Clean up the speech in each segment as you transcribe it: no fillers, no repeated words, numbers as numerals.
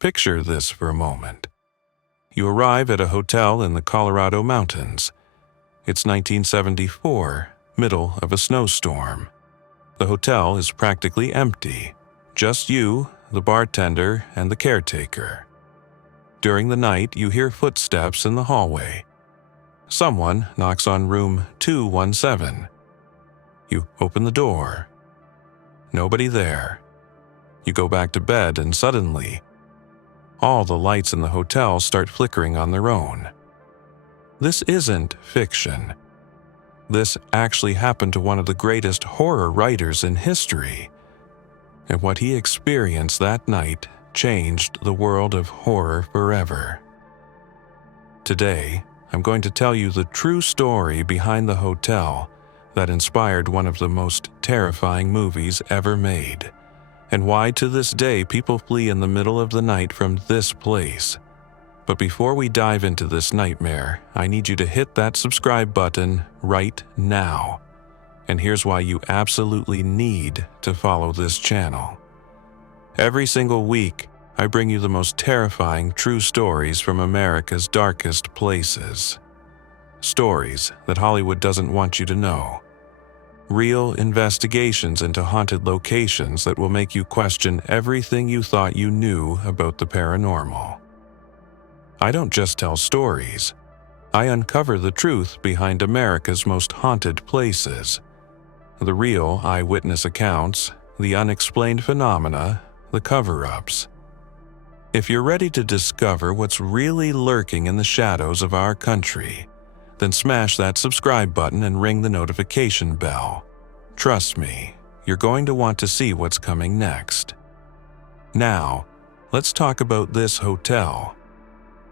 Picture this for a moment. You arrive at a hotel in the Colorado mountains. It's 1974, middle of a snowstorm. The hotel is practically empty. Just you, the bartender, and the caretaker. During the night, you hear footsteps in the hallway. Someone knocks on room 217. You open the door. Nobody there. You go back to bed and suddenly, all the lights in the hotel start flickering on their own. This isn't fiction. This actually happened to one of the greatest horror writers in history. And what he experienced that night changed the world of horror forever. Today, I'm going to tell you the true story behind the hotel that inspired one of the most terrifying movies ever made, and why to this day people flee in the middle of the night from this place. But before we dive into this nightmare, I need you to hit that subscribe button right now. And here's why you absolutely need to follow this channel. Every single week, I bring you the most terrifying true stories from America's darkest places. Stories that Hollywood doesn't want you to know. Real investigations into haunted locations that will make you question everything you thought you knew about the paranormal. I don't just tell stories. I uncover the truth behind America's most haunted places. The real eyewitness accounts, the unexplained phenomena, the cover-ups. If you're ready to discover what's really lurking in the shadows of our country, then smash that subscribe button and ring the notification bell. Trust me, you're going to want to see what's coming next. Now, let's talk about this hotel.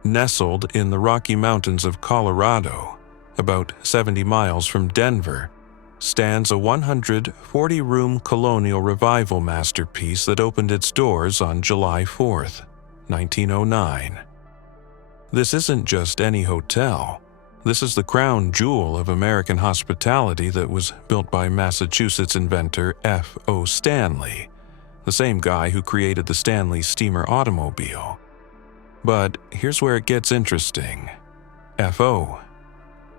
Nestled in the Rocky Mountains of Colorado, about 70 miles from Denver, stands a 140-room colonial revival masterpiece that opened its doors on July 4th, 1909. This isn't just any hotel. This is the crown jewel of American hospitality that was built by Massachusetts inventor F.O. Stanley, the same guy who created the Stanley steamer automobile. But here's where it gets interesting. F.O.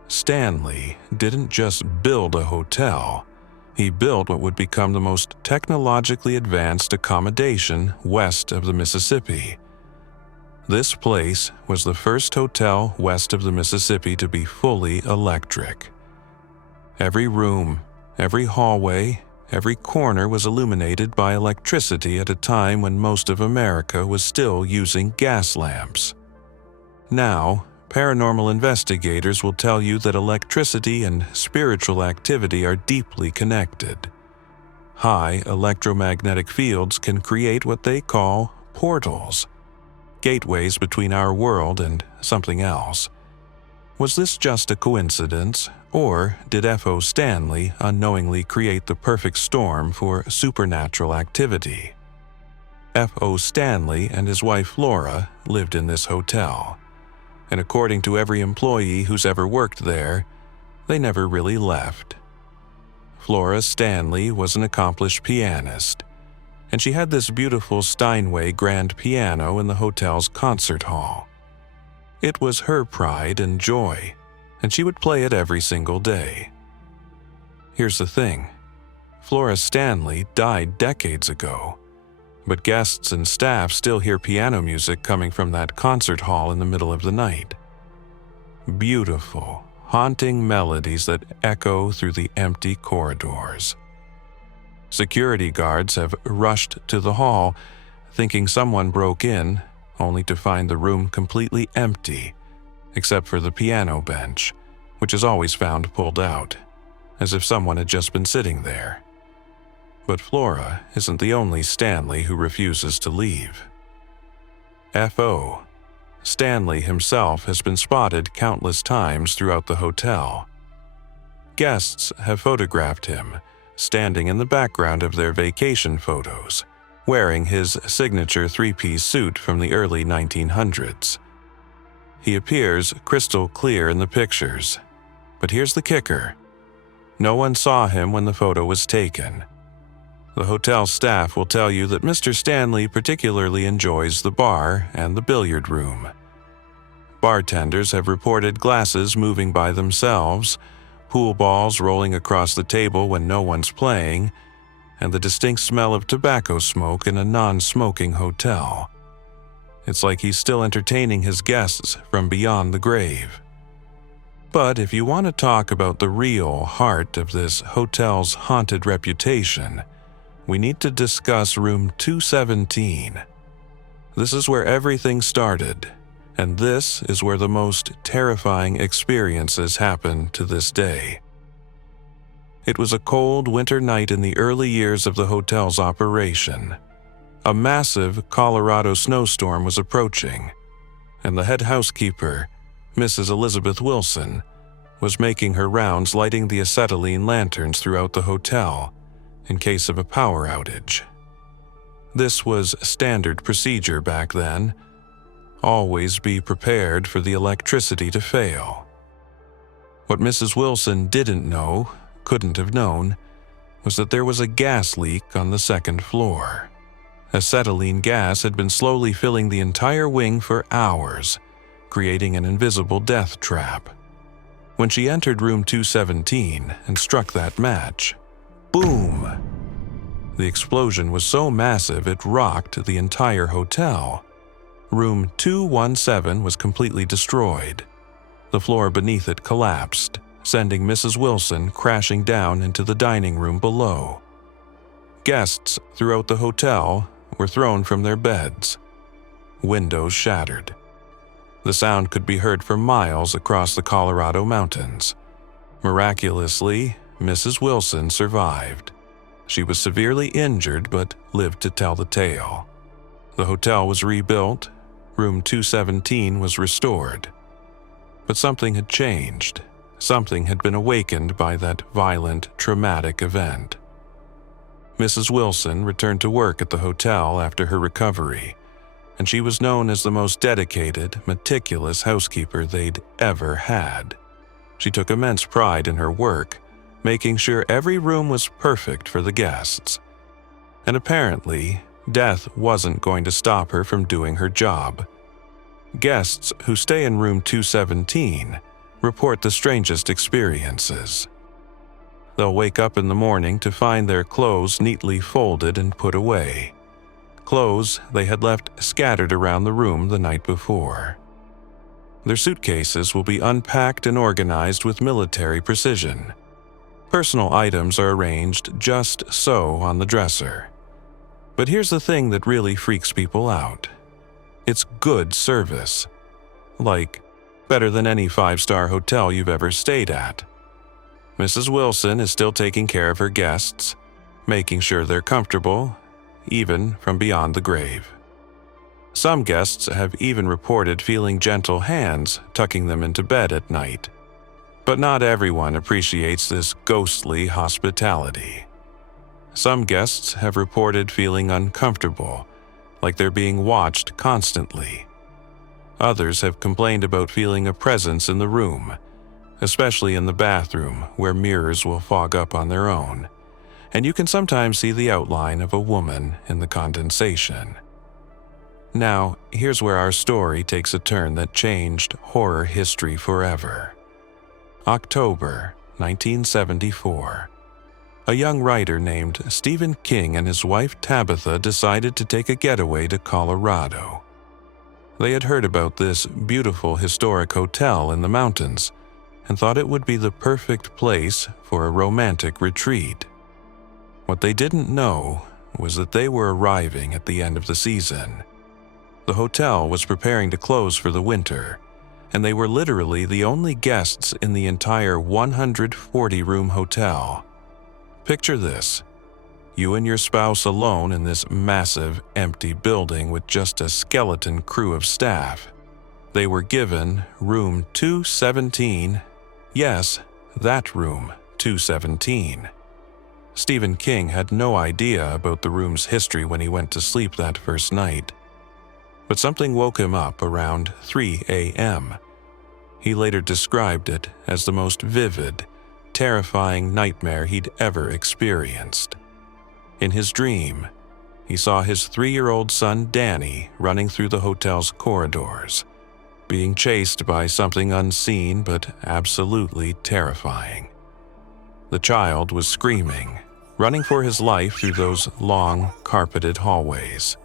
Stanley didn't just build a hotel. He built what would become the most technologically advanced accommodation west of the Mississippi. This place was the first hotel west of the Mississippi to be fully electric. Every room, every hallway, every corner was illuminated by electricity at a time when most of America was still using gas lamps. Now, paranormal investigators will tell you that electricity and spiritual activity are deeply connected. High electromagnetic fields can create what they call portals, gateways between our world and something else. Was this just a coincidence, or did F.O. Stanley unknowingly create the perfect storm for supernatural activity? F.O. Stanley and his wife Flora lived in this hotel, and according to every employee who's ever worked there, they never really left. Flora Stanley was an accomplished pianist, and she had this beautiful Steinway grand piano in the hotel's concert hall. It was her pride and joy, and she would play it every single day. Here's the thing. Flora Stanley died decades ago, but guests and staff still hear piano music coming from that concert hall in the middle of the night. Beautiful, haunting melodies that echo through the empty corridors. Security guards have rushed to the hall, thinking someone broke in, only to find the room completely empty, except for the piano bench, which is always found pulled out, as if someone had just been sitting there. But Flora isn't the only Stanley who refuses to leave. F.O. Stanley himself has been spotted countless times throughout the hotel. Guests have photographed him, standing in the background of their vacation photos, wearing his signature three-piece suit from the early 1900s. He appears crystal clear in the pictures, but here's the kicker. No one saw him when the photo was taken. The hotel staff will tell you that Mr. Stanley particularly enjoys the bar and the billiard room. Bartenders have reported glasses moving by themselves, pool balls rolling across the table when no one's playing, and the distinct smell of tobacco smoke in a non-smoking hotel. It's like he's still entertaining his guests from beyond the grave. But if you want to talk about the real heart of this hotel's haunted reputation, we need to discuss room 217. This is where everything started, and this is where the most terrifying experiences happen to this day. It was a cold winter night in the early years of the hotel's operation. A massive Colorado snowstorm was approaching, and the head housekeeper, Mrs. Elizabeth Wilson, was making her rounds lighting the acetylene lanterns throughout the hotel in case of a power outage. This was standard procedure back then. Always be prepared for the electricity to fail. What Mrs. Wilson didn't know, couldn't have known, was that there was a gas leak on the second floor. Acetylene gas had been slowly filling the entire wing for hours, creating an invisible death trap. When she entered room 217 and struck that match, boom! The explosion was so massive it rocked the entire hotel. Room 217 was completely destroyed. The floor beneath it collapsed, sending Mrs. Wilson crashing down into the dining room below. Guests throughout the hotel were thrown from their beds. Windows shattered. The sound could be heard for miles across the Colorado mountains. Miraculously, Mrs. Wilson survived. She was severely injured but lived to tell the tale. The hotel was rebuilt. Room 217 was restored. But something had changed. Something had been awakened by that violent, traumatic event. Mrs. Wilson returned to work at the hotel after her recovery, and she was known as the most dedicated, meticulous housekeeper they'd ever had. She took immense pride in her work, making sure every room was perfect for the guests. And apparently, death wasn't going to stop her from doing her job. Guests who stay in room 217 report the strangest experiences. They'll wake up in the morning to find their clothes neatly folded and put away. Clothes they had left scattered around the room the night before. Their suitcases will be unpacked and organized with military precision. Personal items are arranged just so on the dresser. But here's the thing that really freaks people out. It's good service. Like, better than any 5-star hotel you've ever stayed at. Mrs. Wilson is still taking care of her guests, making sure they're comfortable, even from beyond the grave. Some guests have even reported feeling gentle hands tucking them into bed at night. But not everyone appreciates this ghostly hospitality. Some guests have reported feeling uncomfortable, like they're being watched constantly. Others have complained about feeling a presence in the room, especially in the bathroom where mirrors will fog up on their own, and you can sometimes see the outline of a woman in the condensation. Now, here's where our story takes a turn that changed horror history forever. October 1974. A young writer named Stephen King and his wife Tabitha decided to take a getaway to Colorado. They had heard about this beautiful historic hotel in the mountains and thought it would be the perfect place for a romantic retreat. What they didn't know was that they were arriving at the end of the season. The hotel was preparing to close for the winter, and they were literally the only guests in the entire 140-room hotel. Picture this: you and your spouse alone in this massive, empty building with just a skeleton crew of staff. They were given room 217. Yes, that room, 217. Stephen King had no idea about the room's history when he went to sleep that first night. But something woke him up around 3 a.m. He later described it as the most vivid, terrifying nightmare he'd ever experienced. In his dream, he saw his 3-year-old son Danny running through the hotel's corridors, being chased by something unseen but absolutely terrifying. The child was screaming, running for his life through those long, carpeted hallways.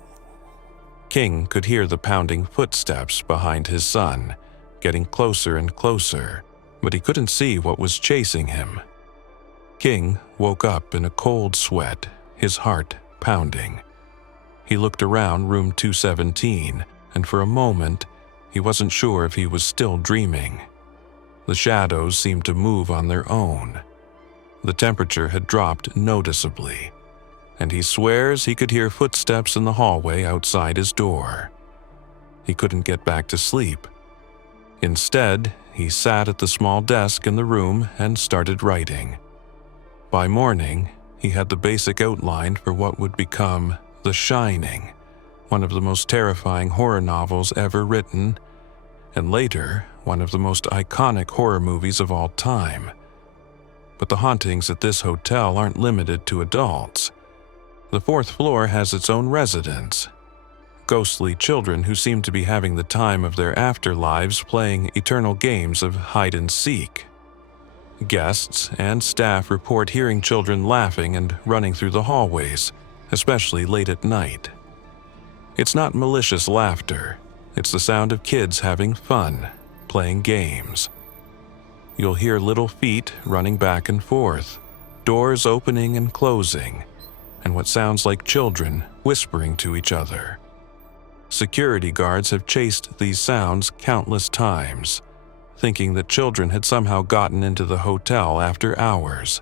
King could hear the pounding footsteps behind his son, getting closer and closer, but he couldn't see what was chasing him. King woke up in a cold sweat, his heart pounding. He looked around room 217, and for a moment, he wasn't sure if he was still dreaming. The shadows seemed to move on their own. The temperature had dropped noticeably, and he swears he could hear footsteps in the hallway outside his door. He couldn't get back to sleep. Instead, he sat at the small desk in the room and started writing. By morning, he had the basic outline for what would become The Shining, one of the most terrifying horror novels ever written, and later, one of the most iconic horror movies of all time. But the hauntings at this hotel aren't limited to adults. The 4th floor has its own residents, ghostly children who seem to be having the time of their afterlives playing eternal games of hide and seek. Guests and staff report hearing children laughing and running through the hallways, especially late at night. It's not malicious laughter, it's the sound of kids having fun, playing games. You'll hear little feet running back and forth, doors opening and closing, and what sounds like children whispering to each other. Security guards have chased these sounds countless times, thinking that children had somehow gotten into the hotel after hours.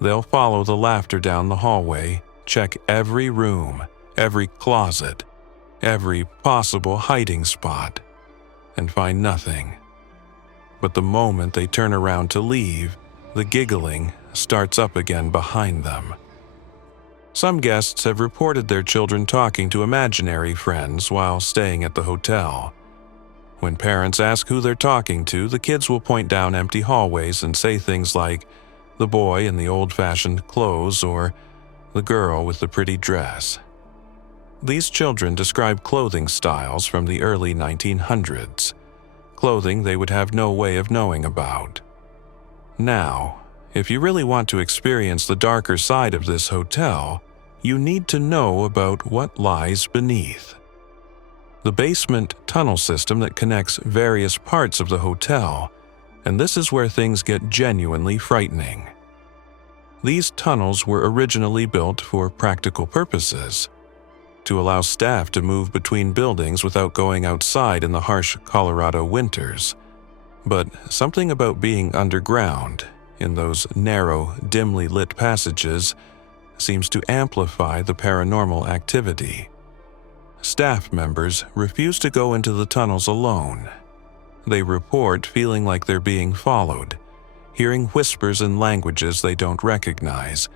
They'll follow the laughter down the hallway, check every room, every closet, every possible hiding spot, and find nothing. But the moment they turn around to leave, the giggling starts up again behind them. Some guests have reported their children talking to imaginary friends while staying at the hotel. When parents ask who they're talking to, the kids will point down empty hallways and say things like, "the boy in the old-fashioned clothes," or "the girl with the pretty dress." These children describe clothing styles from the early 1900s, clothing they would have no way of knowing about. Now, if you really want to experience the darker side of this hotel, you need to know about what lies beneath. The basement tunnel system that connects various parts of the hotel, and this is where things get genuinely frightening. These tunnels were originally built for practical purposes, to allow staff to move between buildings without going outside in the harsh Colorado winters. But something about being underground, in those narrow, dimly lit passages, seems to amplify the paranormal activity. Staff members refuse to go into the tunnels alone. They report feeling like they're being followed, hearing whispers in languages they don't recognize,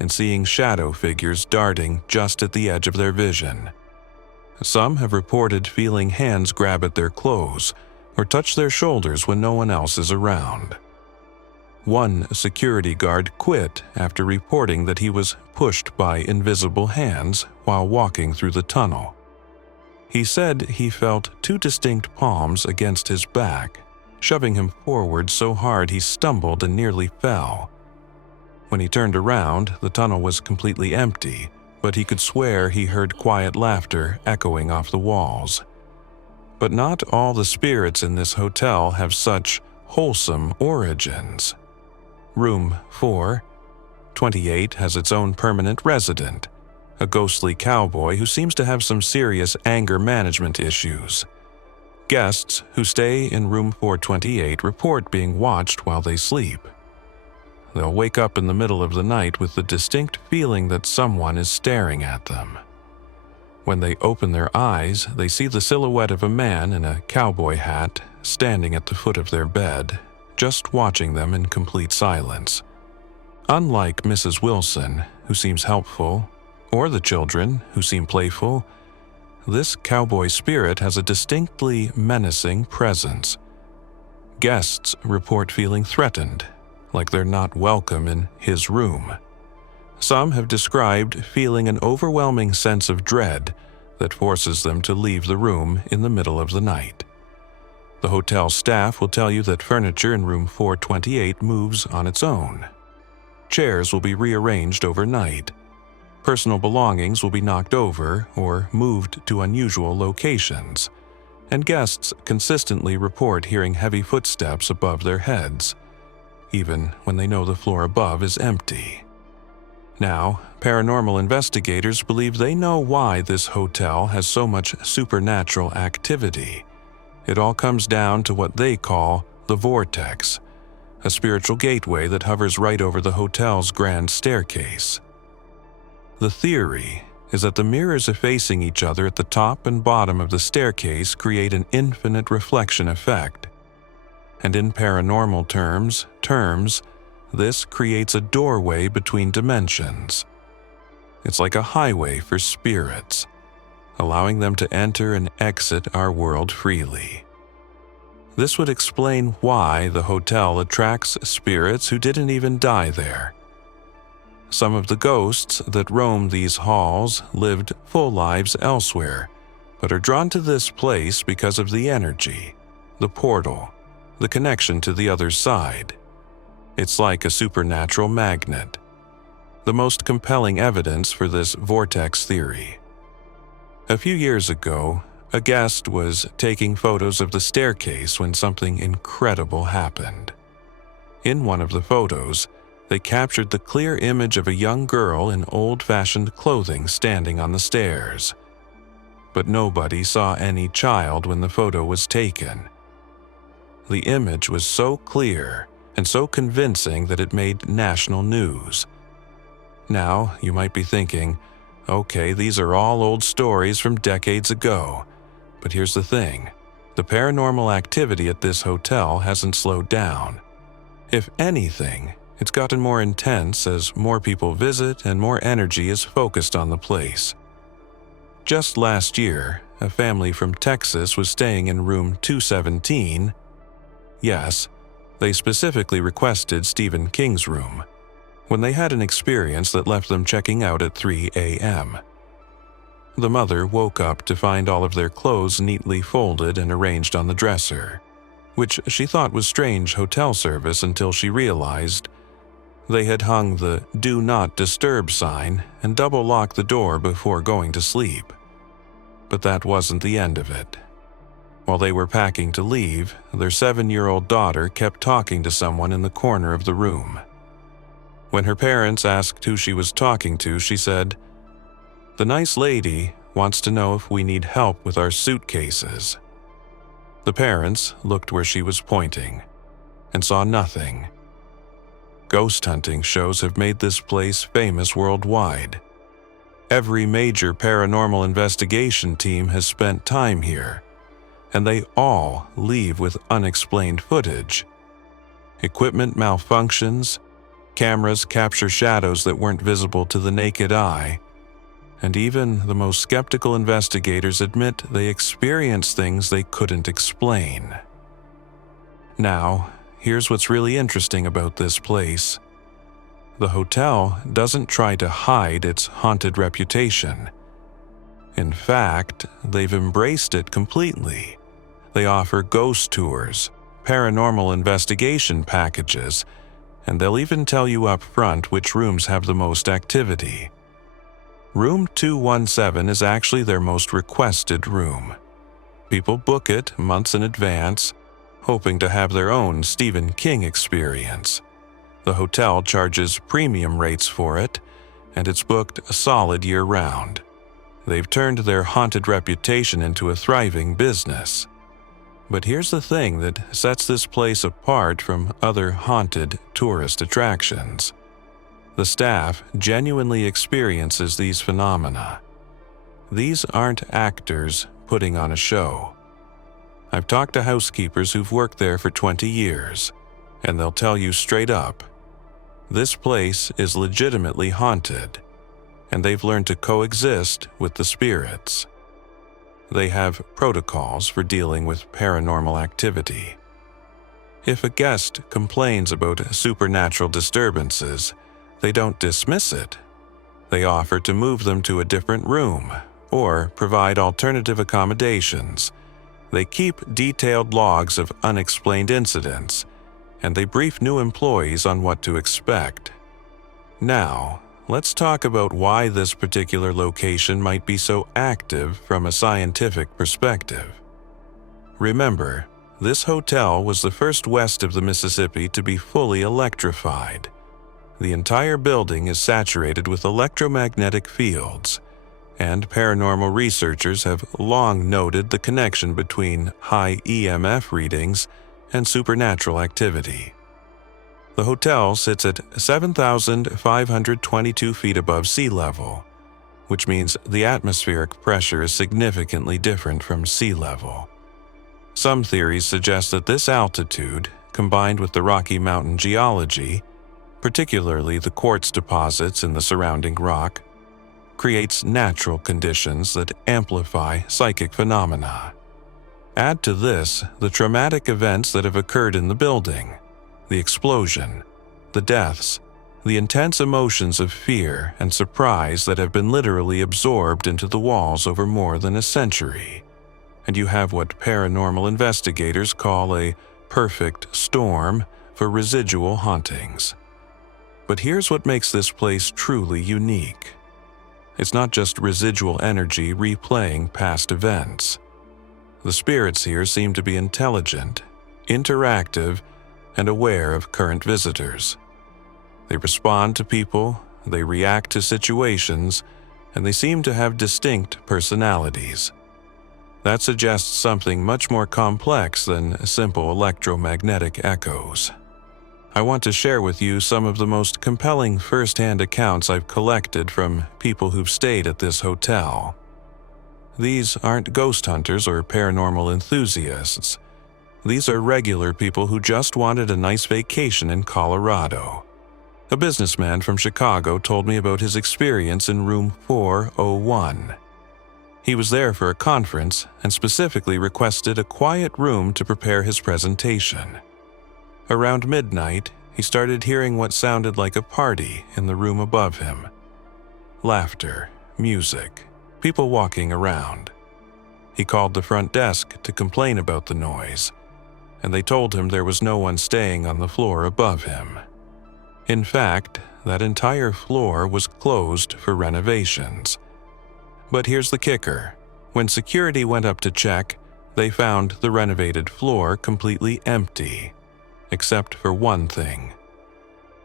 and seeing shadow figures darting just at the edge of their vision. Some have reported feeling hands grab at their clothes or touch their shoulders when no one else is around. One security guard quit after reporting that he was pushed by invisible hands while walking through the tunnel. He said he felt 2 distinct palms against his back, shoving him forward so hard he stumbled and nearly fell. When he turned around, the tunnel was completely empty, but he could swear he heard quiet laughter echoing off the walls. But not all the spirits in this hotel have such wholesome origins. Room 428 has its own permanent resident, a ghostly cowboy who seems to have some serious anger management issues. Guests who stay in room 428 report being watched while they sleep. They'll wake up in the middle of the night with the distinct feeling that someone is staring at them. When they open their eyes, they see the silhouette of a man in a cowboy hat standing at the foot of their bed, just watching them in complete silence. Unlike Mrs. Wilson, who seems helpful, or the children, who seem playful, this cowboy spirit has a distinctly menacing presence. Guests report feeling threatened, like they're not welcome in his room. Some have described feeling an overwhelming sense of dread that forces them to leave the room in the middle of the night. The hotel staff will tell you that furniture in room 428 moves on its own. Chairs will be rearranged overnight. Personal belongings will be knocked over or moved to unusual locations, and guests consistently report hearing heavy footsteps above their heads, even when they know the floor above is empty. Now, paranormal investigators believe they know why this hotel has so much supernatural activity. It all comes down to what they call the vortex, a spiritual gateway that hovers right over the hotel's grand staircase. The theory is that the mirrors effacing each other at the top and bottom of the staircase create an infinite reflection effect. And in paranormal terms, this creates a doorway between dimensions. It's like a highway for spirits, allowing them to enter and exit our world freely. This would explain why the hotel attracts spirits who didn't even die there. Some of the ghosts that roam these halls lived full lives elsewhere, but are drawn to this place because of the energy, the portal, the connection to the other side. It's like a supernatural magnet. The most compelling evidence for this vortex theory. A few years ago, a guest was taking photos of the staircase when something incredible happened. In one of the photos, they captured the clear image of a young girl in old-fashioned clothing standing on the stairs. But nobody saw any child when the photo was taken. The image was so clear and so convincing that it made national news. Now, you might be thinking, okay, these are all old stories from decades ago. But here's the thing, the paranormal activity at this hotel hasn't slowed down. If anything, it's gotten more intense as more people visit and more energy is focused on the place. Just last year, a family from Texas was staying in room 217. Yes, they specifically requested Stephen King's room, when they had an experience that left them checking out at 3 a.m. The mother woke up to find all of their clothes neatly folded and arranged on the dresser, which she thought was strange hotel service until she realized they had hung the "Do Not Disturb" sign and double-locked the door before going to sleep. But that wasn't the end of it. While they were packing to leave, their 7-year-old daughter kept talking to someone in the corner of the room. When her parents asked who she was talking to, she said, "The nice lady wants to know if we need help with our suitcases." The parents looked where she was pointing and saw nothing. Ghost hunting shows have made this place famous worldwide. Every major paranormal investigation team has spent time here, and they all leave with unexplained footage. Equipment malfunctions, cameras capture shadows that weren't visible to the naked eye, and even the most skeptical investigators admit they experience things they couldn't explain. Now, here's what's really interesting about this place. The hotel doesn't try to hide its haunted reputation. In fact, they've embraced it completely. They offer ghost tours, paranormal investigation packages, and they'll even tell you up front which rooms have the most activity. Room 217 is actually their most requested room. People book it months in advance, hoping to have their own Stephen King experience. The hotel charges premium rates for it, and it's booked a solid year-round. They've turned their haunted reputation into a thriving business. But here's the thing that sets this place apart from other haunted tourist attractions. The staff genuinely experiences these phenomena. These aren't actors putting on a show. I've talked to housekeepers who've worked there for 20 years, and they'll tell you straight up, this place is legitimately haunted, and they've learned to coexist with the spirits. They have protocols for dealing with paranormal activity. If a guest complains about supernatural disturbances, they don't dismiss it They offer to move them to a different room or provide alternative accommodations. They keep detailed logs of unexplained incidents, and they brief new employees on what to expect. Now, let's talk about why this particular location might be so active from a scientific perspective. Remember, this hotel was the first west of the Mississippi to be fully electrified. The entire building is saturated with electromagnetic fields, and paranormal researchers have long noted the connection between high EMF readings and supernatural activity. The hotel sits at 7,522 feet above sea level, which means the atmospheric pressure is significantly different from sea level. Some theories suggest that this altitude, combined with the Rocky Mountain geology, particularly the quartz deposits in the surrounding rock, creates natural conditions that amplify psychic phenomena. Add to this the traumatic events that have occurred in the building, the explosion, the deaths, the intense emotions of fear and surprise that have been literally absorbed into the walls over more than a century, and you have what paranormal investigators call a perfect storm for residual hauntings. But here's what makes this place truly unique. It's not just residual energy replaying past events. The spirits here seem to be intelligent, interactive, and aware of current visitors. They respond to people, they react to situations, and they seem to have distinct personalities. That suggests something much more complex than simple electromagnetic echoes. I want to share with you some of the most compelling first-hand accounts I've collected from people who've stayed at this hotel. These aren't ghost hunters or paranormal enthusiasts. These are regular people who just wanted a nice vacation in Colorado. A businessman from Chicago told me about his experience in room 401. He was there for a conference and specifically requested a quiet room to prepare his presentation. Around midnight, he started hearing what sounded like a party in the room above him. Laughter, music, people walking around. He called the front desk to complain about the noise, and they told him there was no one staying on the floor above him. In fact, that entire floor was closed for renovations. But here's the kicker. When security went up to check, they found the renovated floor completely empty, except for one thing.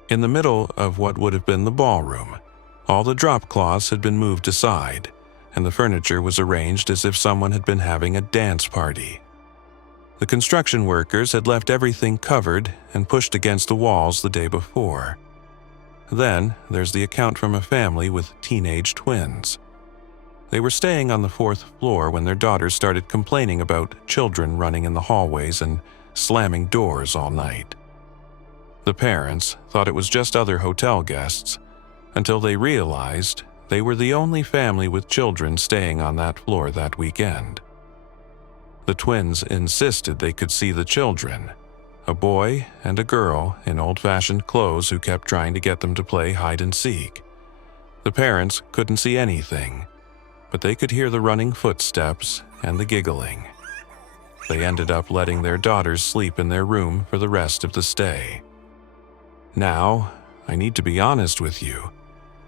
In the middle of what would have been the ballroom, all the drop cloths had been moved aside, and the furniture was arranged as if someone had been having a dance party. The construction workers had left everything covered and pushed against the walls the day before. Then there's the account from a family with teenage twins. They were staying on the 4th floor when their daughters started complaining about children running in the hallways and slamming doors all night. The parents thought it was just other hotel guests, until they realized they were the only family with children staying on that floor that weekend. The twins insisted they could see the children, a boy and a girl in old-fashioned clothes who kept trying to get them to play hide-and-seek. The parents couldn't see anything, but they could hear the running footsteps and the giggling. They ended up letting their daughters sleep in their room for the rest of the stay. Now, I need to be honest with you.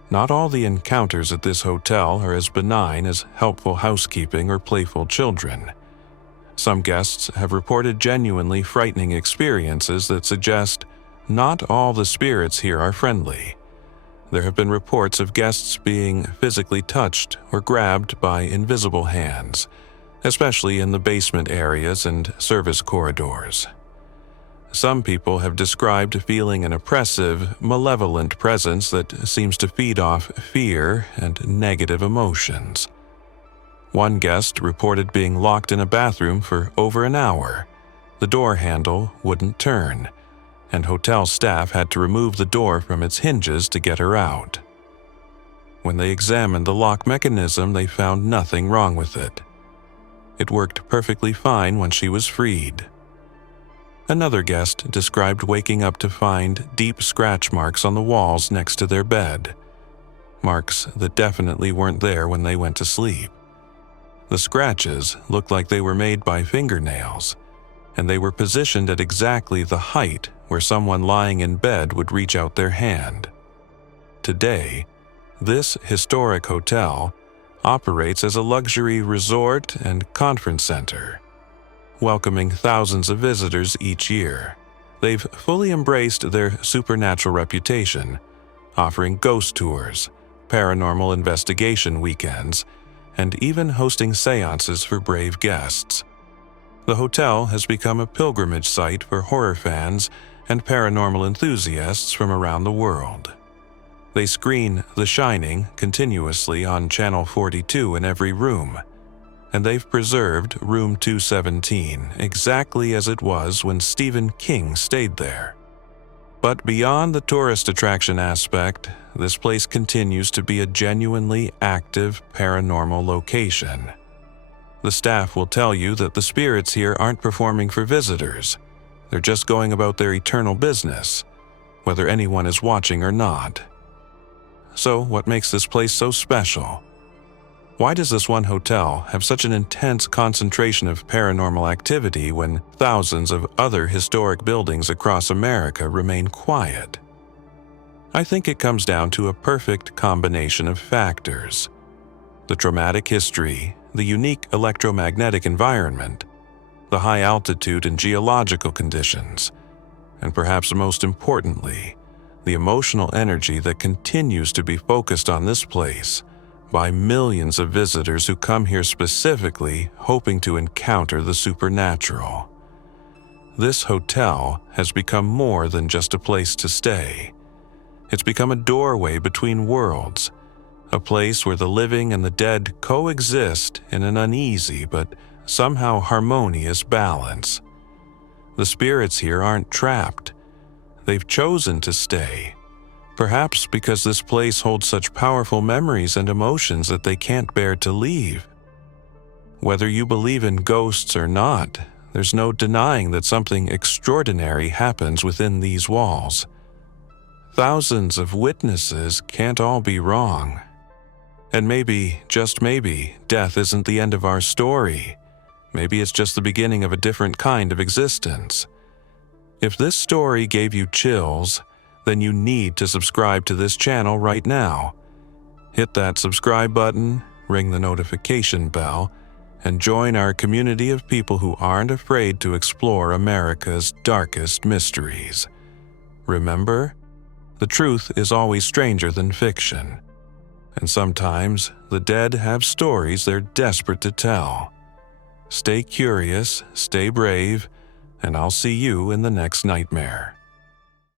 Not all the encounters at this hotel are as benign as helpful housekeeping or playful children. Some guests have reported genuinely frightening experiences that suggest not all the spirits here are friendly. There have been reports of guests being physically touched or grabbed by invisible hands, especially in the basement areas and service corridors. Some people have described feeling an oppressive, malevolent presence that seems to feed off fear and negative emotions. One guest reported being locked in a bathroom for over an hour. The door handle wouldn't turn, and hotel staff had to remove the door from its hinges to get her out. When they examined the lock mechanism, they found nothing wrong with it. It worked perfectly fine when she was freed. Another guest described waking up to find deep scratch marks on the walls next to their bed. marks that definitely weren't there when they went to sleep. The scratches looked like they were made by fingernails, and they were positioned at exactly the height where someone lying in bed would reach out their hand. Today, this historic hotel operates as a luxury resort and conference center, welcoming thousands of visitors each year. They've fully embraced their supernatural reputation, offering ghost tours, paranormal investigation weekends, and even hosting seances for brave guests. The hotel has become a pilgrimage site for horror fans and paranormal enthusiasts from around the world. They screen The Shining continuously on Channel 42 in every room, and they've preserved Room 217 exactly as it was when Stephen King stayed there. But beyond the tourist attraction aspect, this place continues to be a genuinely active paranormal location. The staff will tell you that the spirits here aren't performing for visitors. They're just going about their eternal business, whether anyone is watching or not. So, what makes this place so special? Why does this one hotel have such an intense concentration of paranormal activity when thousands of other historic buildings across America remain quiet? I think it comes down to a perfect combination of factors: the traumatic history, the unique electromagnetic environment, the high altitude and geological conditions, and perhaps most importantly, the emotional energy that continues to be focused on this place by millions of visitors who come here specifically hoping to encounter the supernatural. This hotel has become more than just a place to stay. It's become a doorway between worlds, a place where the living and the dead coexist in an uneasy but somehow harmonious balance. The spirits here aren't trapped. They've chosen to stay, perhaps because this place holds such powerful memories and emotions that they can't bear to leave. Whether you believe in ghosts or not, there's no denying that something extraordinary happens within these walls. Thousands of witnesses can't all be wrong. And maybe, just maybe, death isn't the end of our story. Maybe it's just the beginning of a different kind of existence. If this story gave you chills, then you need to subscribe to this channel right now. Hit that subscribe button, ring the notification bell, and join our community of people who aren't afraid to explore America's darkest mysteries. Remember, the truth is always stranger than fiction. And sometimes the dead have stories they're desperate to tell. Stay curious, stay brave, and I'll see you in the next nightmare.